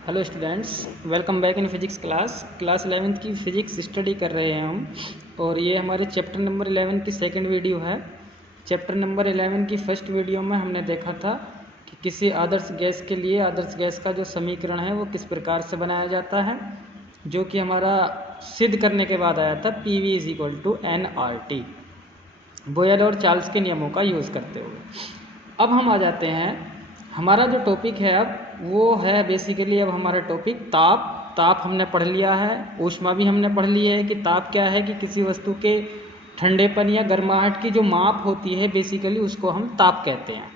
Hello students, welcome back in physics class 11th की physics study कर रहे हैं हम। और ये हमारे चैप्टर नंबर 11 की सेकंड वीडियो है। चैप्टर नंबर 11 की फर्स्ट वीडियो में हमने देखा था कि किसी आदर्श गैस के लिए आदर्श गैस का जो समीकरण है वो किस प्रकार से बनाया जाता है, जो कि हमारा सिद्ध करने के बाद आया था PV = nRT, बोयल और चार्ल्स के नियमों का यूज़ करते हुए। अब हम आ जाते हैं, हमारा जो टॉपिक है अब वो है बेसिकली, अब हमारा टॉपिक ताप हमने पढ़ लिया है, ऊष्मा भी हमने पढ़ ली है कि ताप क्या है, कि किसी वस्तु के ठंडेपन या गर्माहट की जो माप होती है बेसिकली उसको हम ताप कहते हैं।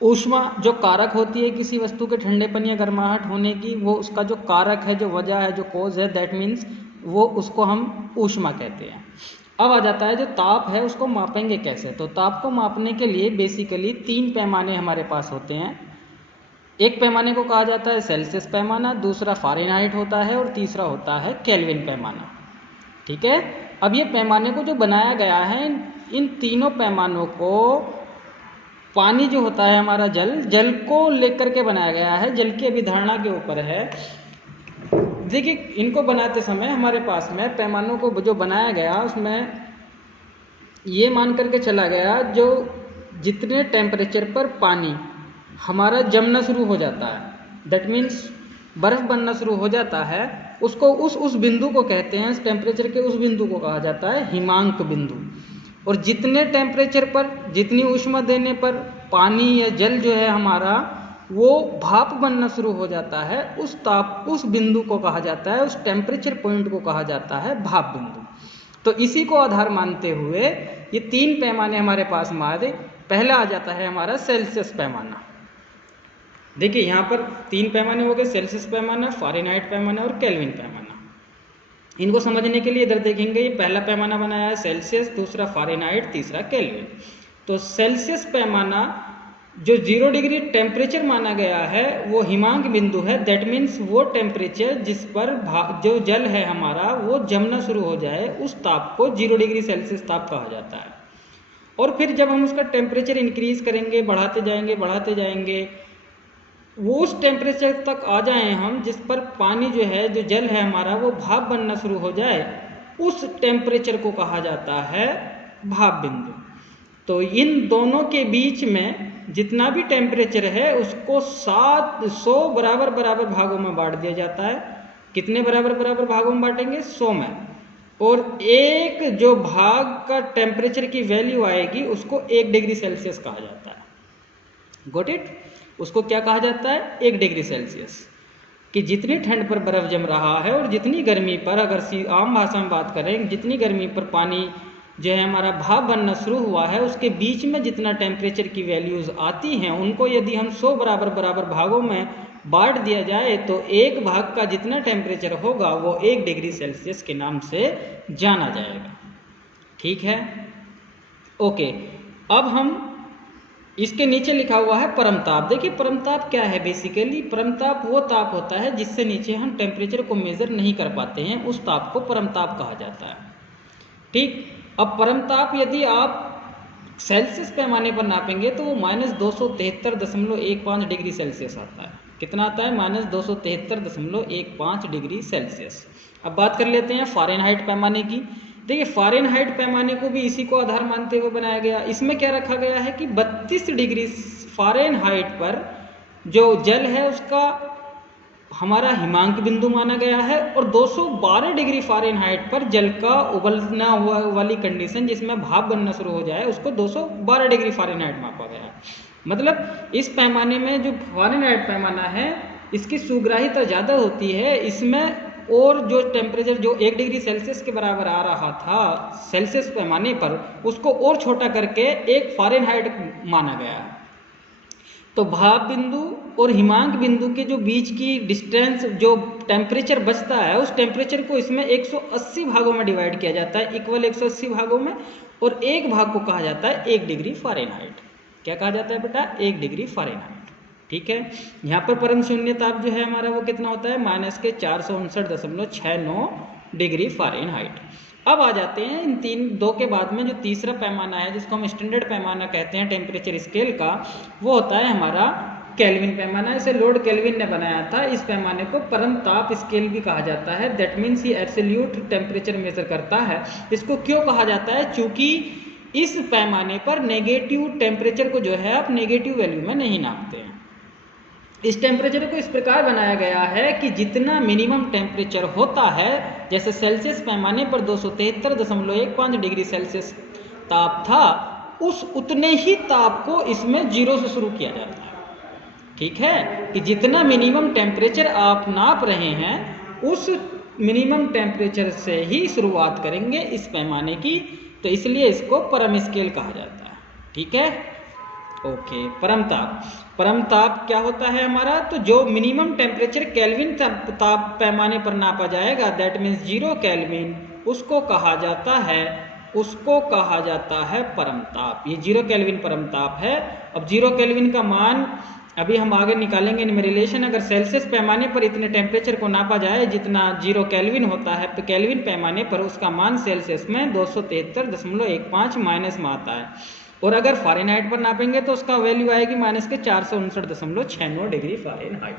ऊष्मा जो कारक होती है किसी वस्तु के ठंडेपन या गर्माहट होने की, वो उसका जो कारक है, जो वजह है, जो कोज है, दैट मीन्स वो उसको हम ऊष्मा कहते हैं। अब आ जाता है जो ताप है उसको मापेंगे कैसे। तो ताप को मापने के लिए बेसिकली 3 पैमाने हमारे पास होते हैं। एक पैमाने को कहा जाता है सेल्सियस पैमाना, दूसरा फ़ारेनहाइट होता है और तीसरा होता है केल्विन पैमाना। ठीक है। अब ये पैमाने को जो बनाया गया है, इन तीनों पैमानों को पानी जो होता है हमारा जल को लेकर के बनाया गया है, जल की अभिधारणा के ऊपर है। देखिए, इनको बनाते समय हमारे पास में पैमानों को जो बनाया गया उसमें ये मान करके चला गया, जो जितने टेम्परेचर पर पानी हमारा जमना शुरू हो जाता है, दैट मीन्स बर्फ़ बनना शुरू हो जाता है, उसको उस बिंदु को कहते हैं, टेम्परेचर के उस बिंदु को कहा जाता है हिमांक बिंदु। और जितने टेम्परेचर पर, जितनी ऊष्मा देने पर पानी या जल जो है हमारा वो भाप बनना शुरू हो जाता है, उस बिंदु को कहा जाता है, उस टेम्परेचर पॉइंट को कहा जाता है भाप बिंदु। तो इसी को आधार मानते हुए ये 3 पैमाने हमारे पास हमारे पहला आ जाता है हमारा सेल्सियस पैमाना। देखिए यहाँ पर 3 पैमाने हो गए, सेल्सियस पैमाना, फ़ारेनहाइट पैमाना और केल्विन पैमाना। इनको समझने के लिए इधर देखेंगे, ये पहला पैमाना बनाया है सेल्सियस, दूसरा फ़ारेनहाइट, तीसरा केल्विन। तो सेल्सियस पैमाना जो 0 डिग्री टेम्परेचर माना गया है वो हिमांक बिंदु है, दैट मीन्स वो टेम्परेचर जिस पर जो जल है हमारा वो जमना शुरू हो जाए, उस ताप को 0 डिग्री सेल्सियस ताप कहा जाता है। और फिर जब हम उसका टेम्परेचर इंक्रीज करेंगे, बढ़ाते जाएंगे, वो उस टेम्परेचर तक आ जाएं हम जिस पर पानी जो है, जो जल है हमारा वो भाप बनना शुरू हो जाए, उस टेम्परेचर को कहा जाता है भाप बिंदु। तो इन दोनों के बीच में जितना भी टेम्परेचर है उसको 700 बराबर बराबर भागों में बांट दिया जाता है। कितने बराबर बराबर भागों में बांटेंगे? 100 में। और एक जो भाग का टेम्परेचर की वैल्यू आएगी उसको 1 डिग्री सेल्सियस कहा जाता है। Got it? उसको क्या कहा जाता है? 1 डिग्री सेल्सियस। कि जितनी ठंड पर बर्फ जम रहा है और जितनी गर्मी पर, अगर आम भाषा में बात करें, जितनी गर्मी पर पानी जो है हमारा भाप बनना शुरू हुआ है, उसके बीच में जितना टेम्परेचर की वैल्यूज़ आती हैं उनको यदि हम 100 बराबर बराबर भागों में बांट दिया जाए तो एक भाग का जितना टेम्परेचर होगा वो 1 डिग्री सेल्सियस के नाम से जाना जाएगा। ठीक है, ओके। अब हम इसके नीचे लिखा हुआ है परमताप। देखिए परमताप क्या है? बेसिकली परमताप वो ताप होता है जिससे नीचे हम टेम्परेचर को मेज़र नहीं कर पाते हैं, उस ताप को परमताप कहा जाता है। ठीक। अब परमताप यदि आप सेल्सियस पैमाने पर नापेंगे तो वो -273.15 डिग्री सेल्सियस आता है। कितना आता है? -273.15 डिग्री सेल्सियस। अब बात कर लेते हैं फ़ारेनहाइट पैमाने की। देखिए फ़ारेनहाइट पैमाने को भी इसी को आधार मानते हुए बनाया गया। इसमें क्या रखा गया है कि 32 डिग्री फ़ारेनहाइट पर जो जल है उसका हमारा हिमांक बिंदु माना गया है, और 212 डिग्री फ़ारेनहाइट पर जल का उबलना हुआ वाली कंडीशन जिसमें भाप बनना शुरू हो जाए उसको 212 डिग्री फ़ारेनहाइट मापा गया है। मतलब इस पैमाने में जो फ़ारेनहाइट पैमाना है इसकी सुग्राहिता ज़्यादा होती है, इसमें और जो टेम्परेचर जो 1 डिग्री सेल्सियस के बराबर आ रहा था सेल्सियस पैमाने पर, उसको और छोटा करके 1 फ़ारेनहाइट माना गया है। तो भाप बिंदु और हिमांक बिंदु के जो बीच की डिस्टेंस, जो टेम्परेचर बचता है, उस टेम्परेचर को इसमें 180 भागों में डिवाइड किया जाता है, इक्वल 180 भागों में, और एक भाग को कहा जाता है 1 डिग्री फ़ारेनहाइट। क्या कहा जाता है बेटा? 1 डिग्री फ़ारेनहाइट। ठीक है। यहाँ पर परम शून्य ताप जो है हमारा वो कितना होता है? -459.69 डिग्री फ़ारेनहाइट। अब आ जाते हैं इन दो के बाद में जो तीसरा पैमाना है जिसको हम स्टैंडर्ड पैमाना कहते हैं टेम्परेचर स्केल का, वो होता है हमारा केल्विन पैमाना, इसे लॉर्ड केल्विन ने बनाया था। इस पैमाने को परम ताप स्केल भी कहा जाता है। दैट मीन्स ये एब्सोल्यूट टेम्परेचर मेजर करता है। इसको क्यों कहा जाता है? चूंकि इस पैमाने पर नेगेटिव टेम्परेचर को जो है आप नेगेटिव वैल्यू में नहीं नापते हैं। इस टेम्परेचर को इस प्रकार बनाया गया है कि जितना मिनिमम टेम्परेचर होता है, जैसे सेल्सियस पैमाने पर 273.15 डिग्री सेल्सियस ताप था, उस उतने ही ताप को इसमें 0 से शुरू किया जाता है। ठीक है, कि जितना मिनिमम टेम्परेचर आप नाप रहे हैं उस मिनिमम टेम्परेचर से ही शुरुआत करेंगे इस पैमाने की, तो इसलिए इसको परम स्केल कहा जाता है। ठीक है, ओके। परम ताप, परम ताप क्या होता है हमारा? तो जो मिनिमम टेम्परेचर केल्विन ताप पैमाने पर नापा जाएगा, दैट मीन्स 0 केल्विन, उसको कहा जाता है परम ताप। ये 0 केल्विन परम ताप है। अब 0 केल्विन का मान अभी हम आगे निकालेंगे इनमें रिलेशन। अगर सेल्सियस पैमाने पर इतने टेम्परेचर को नापा जाए जितना 0 केल्विन होता है, तो केल्विन पैमाने पर उसका मान सेल्सियस में 273.15 माइनस में आता है। और अगर फ़ारेनहाइट पर नापेंगे तो उसका वैल्यू आएगी माइनस के 459.69 डिग्री फ़ारेनहाइट।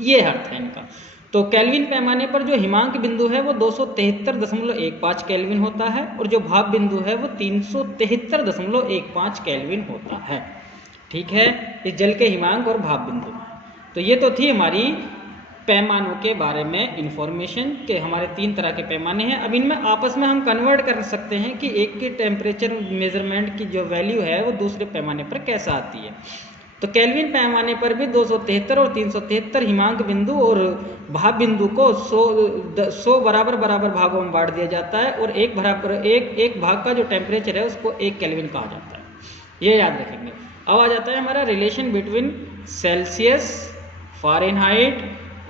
ये अर्थ है इनका। तो केल्विन पैमाने पर जो हिमांक बिंदु है वो 273.15 केल्विन होता है, और जो भाप बिंदु है वो 373.15 केल्विन होता है। ठीक है, इस जल के हिमांक और भाप बिंदु में। तो ये तो थी हमारी पैमानों के बारे में इंफॉर्मेशन के हमारे 3 तरह के पैमाने हैं। अब इनमें आपस में हम कन्वर्ट कर सकते हैं कि एक के टेम्परेचर मेजरमेंट की जो वैल्यू है वो दूसरे पैमाने पर कैसा आती है। तो केल्विन पैमाने पर भी 273 और 373 हिमांक बिंदु और भाप बिंदु को 100 बराबर भागों में बांट दिया जाता है, और एक भाग का जो टेम्परेचर है उसको 1 केल्विन कहा जाता है। ये याद रखेंगे। अब आ जाता है हमारा रिलेशन बिटवीन सेल्सियस, फ़ारेनहाइट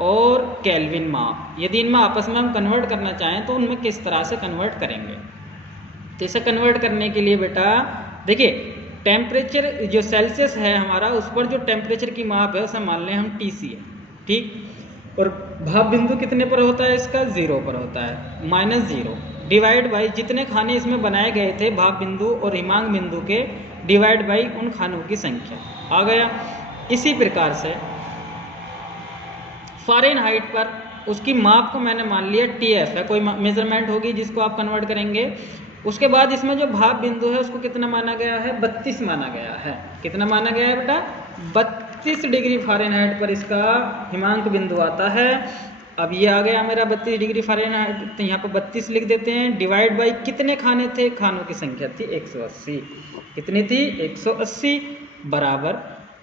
और केल्विन माप। यदि इनमें आपस में हम कन्वर्ट करना चाहें तो उनमें किस तरह से कन्वर्ट करेंगे? तो इसे कन्वर्ट करने के लिए बेटा देखिए, टेम्परेचर जो सेल्सियस है हमारा, उस पर जो टेम्परेचर की माप है उसे मान लें हम TC है। ठीक, और भाप बिंदु कितने पर होता है? इसका 0 पर होता है, -0 डिवाइड बाई जितने खाने इसमें बनाए गए थे भाप बिंदु और हिमांक बिंदु के, डिवाइड बाई उन खानों की संख्या। आ गया। इसी प्रकार से फ़ारेनहाइट पर उसकी माप को मैंने मान लिया TF है, कोई मेजरमेंट होगी जिसको आप कन्वर्ट करेंगे। उसके बाद इसमें जो भाप बिंदु है उसको कितना माना गया है? 32 माना गया है। कितना माना गया है बेटा? 32 डिग्री फ़ारेनहाइट पर इसका हिमांक बिंदु आता है। अब ये आ गया मेरा 32 डिग्री फ़ारेनहाइट, तो यहाँ पर 32 लिख देते हैं, डिवाइड बाई कितने खाने थे? खानों की संख्या थी 180। कितनी थी? 180 बराबर।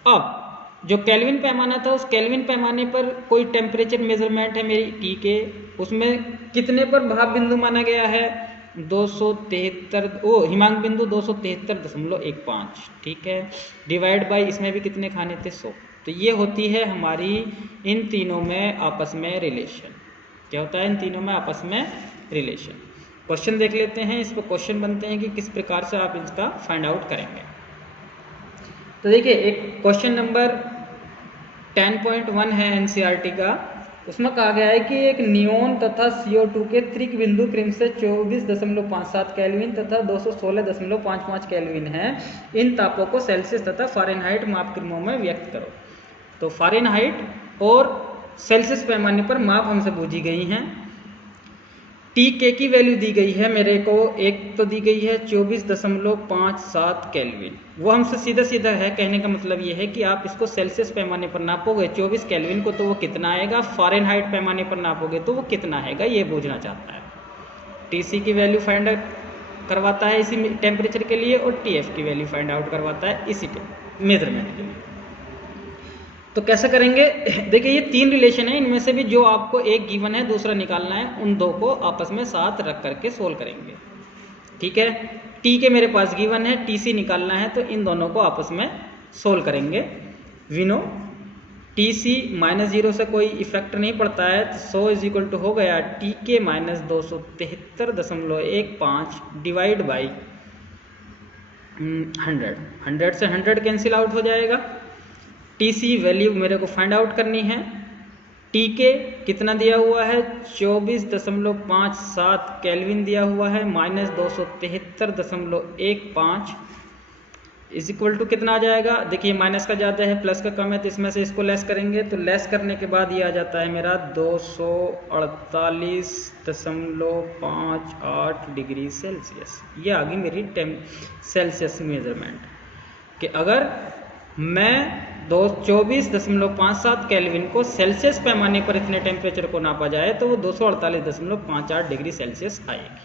अब जो केल्विन पैमाना था, उस केल्विन पैमाने पर कोई टेम्परेचर मेजरमेंट है मेरी T के, उसमें कितने पर भाप बिंदु माना गया है? 273, हिमांक बिंदु 273.15। ठीक है, डिवाइड बाई इसमें भी कितने खाने थे? 100। तो ये होती है हमारी इन तीनों में आपस में रिलेशन। क्या होता है इन तीनों में आपस में रिलेशन? क्वेश्चन देख लेते हैं। इस पर क्वेश्चन बनते हैं कि किस प्रकार से आप इसका फाइंड आउट करेंगे। तो देखिए, एक क्वेश्चन नंबर 10.1 है NCERT का। उसमें कहा गया है कि एक नियोन तथा CO2 के त्रिक बिंदु क्रमशः 24.57 केल्विन तथा 216.55 केल्विन है। इन तापों को सेल्सियस तथा फ़ारेनहाइट माप क्रमों में व्यक्त करो। तो फ़ारेनहाइट और सेल्सियस पैमाने पर माप हमसे पूछी गई हैं। TK की वैल्यू दी गई है मेरे को, एक तो दी गई है 24.57 केल्विन। वो हमसे सीधा सीधा है, कहने का मतलब ये है कि आप इसको सेल्सियस पैमाने पर नापोगे 24 केल्विन को तो वो कितना आएगा, फ़ारेनहाइट पैमाने पर नापोगे तो वो कितना आएगा, ये पूछना चाहता है। TC की वैल्यू फाइंड आउट करवाता है इसी टेम्परेचर के लिए, और TF की वैल्यू फाइंड आउट करवाता है इसी मेजरमेंट के लिए। तो कैसे करेंगे? देखिए, ये 3 रिलेशन है, इनमें से भी जो आपको एक गिवन है दूसरा निकालना है, उन 2 को आपस में साथ रख करके सोल्व करेंगे। ठीक है, T के मेरे पास गिवन है, TC निकालना है, तो इन दोनों को आपस में सोल्व करेंगे। विनो TC -0 से कोई इफेक्ट नहीं पड़ता है, तो 100 इज हो गया TK -273.15 डिवाइड बाई 100। 100 से 100 कैंसिल आउट हो जाएगा। TC वैल्यू मेरे को फाइंड आउट करनी है। TK कितना दिया हुआ है? 24.57 केल्विन दिया हुआ है, -273.15 इज इक्वल टू कितना आ जाएगा, देखिए माइनस का ज़्यादा है प्लस का कम है, तो इसमें से इसको लेस करेंगे, तो लेस करने के बाद ये आ जाता है मेरा 248.58 डिग्री सेल्सियस। ये आ गई मेरी सेल्सियस मेजरमेंट कि अगर मैं 224.57 केल्विन को सेल्सियस पैमाने पर इतने टेम्परेचर को नापा जाए तो वो 248.58 डिग्री सेल्सियस आएगी।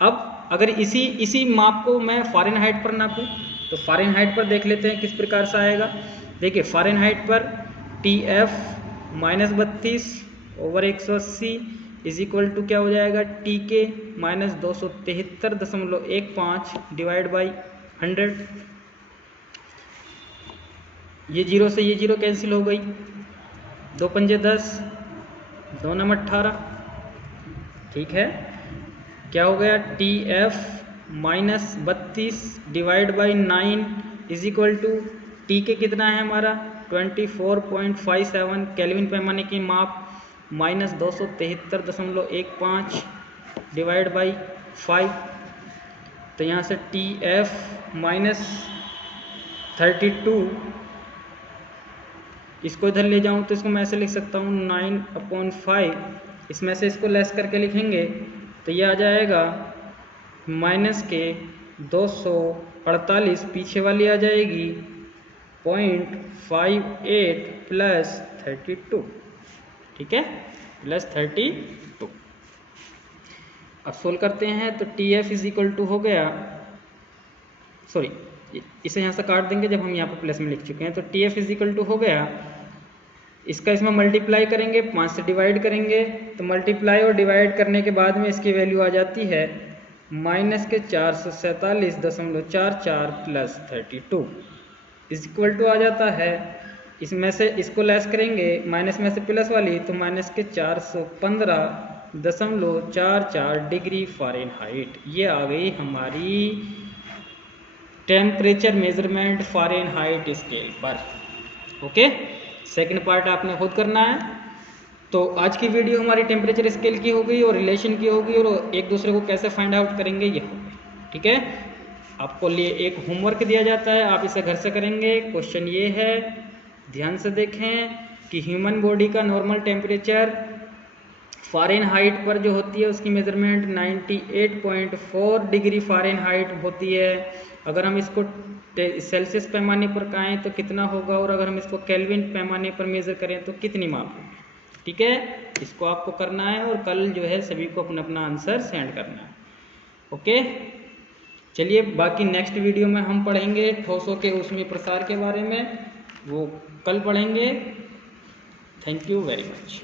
अब अगर इसी माप को मैं फ़ारेनहाइट पर नापूं तो फ़ारेनहाइट पर देख लेते हैं किस प्रकार से आएगा। देखिए फ़ारेनहाइट पर TF -32/180 इज इक्वल टू क्या हो जाएगा, TK -273.15 डिवाइड बाई 100। ये जीरो से ये जीरो कैंसिल हो गई, 2 पंजे 10, 2 नम 18, ठीक है। क्या हो गया, TF -32 divide by 9 is equal to TK कितना है हमारा 24.57 केल्विन पैमाने की माप -273.15 डिवाइड बाई 5। तो यहाँ से TF -32 इसको इधर ले जाऊँ तो इसको मैं ऐसे लिख सकता हूँ 9/5, इसमें से इसको लेस करके लिखेंगे तो ये आ जाएगा माइनस के 248, पीछे वाली आ जाएगी 0.58 प्लस 32, ठीक है, प्लस 32। अब सोल्व करते हैं तो TF इज इक्वल टू हो गया, सॉरी इसे यहाँ से काट देंगे जब हम यहाँ पर प्लस में लिख चुके हैं, तो TF इज इक्वल टू हो गया, इसका इसमें मल्टीप्लाई करेंगे, 5 से डिवाइड करेंगे, तो मल्टीप्लाई और डिवाइड करने के बाद में इसकी वैल्यू आ जाती है माइनस के 447.44 प्लस 32 इज इक्वल टू आ जाता है, इसमें से इसको लेस करेंगे माइनस में से प्लस वाली, तो माइनस के 415.44 डिग्री फ़ारेनहाइट। ये आ गई हमारी टेम्परेचर मेजरमेंट फ़ारेनहाइट स्केल पर। ओके, सेकंड पार्ट आपने खुद करना है। तो आज की वीडियो हमारी टेम्परेचर स्केल की हो गई और रिलेशन की होगी और एक दूसरे को कैसे फाइंड आउट करेंगे ये हो गई, ठीक है। आपको लिए एक होमवर्क दिया जाता है, आप इसे घर से करेंगे। क्वेश्चन ये है, ध्यान से देखें कि ह्यूमन बॉडी का नॉर्मल टेम्परेचर फ़ारेनहाइट पर जो होती है उसकी मेजरमेंट 98.4 डिग्री फ़ारेनहाइट होती है। अगर हम इसको सेल्सियस पैमाने पर कहें तो कितना होगा, और अगर हम इसको केल्विन पैमाने पर मेज़र करें तो कितनी माप होगी, ठीक है। इसको आपको करना है और कल जो है सभी को अपना अपना आंसर सेंड करना है। ओके, चलिए बाकी नेक्स्ट वीडियो में हम पढ़ेंगे ठोसों के ऊष्मीय प्रसार के बारे में, वो कल पढ़ेंगे। Thank you very much.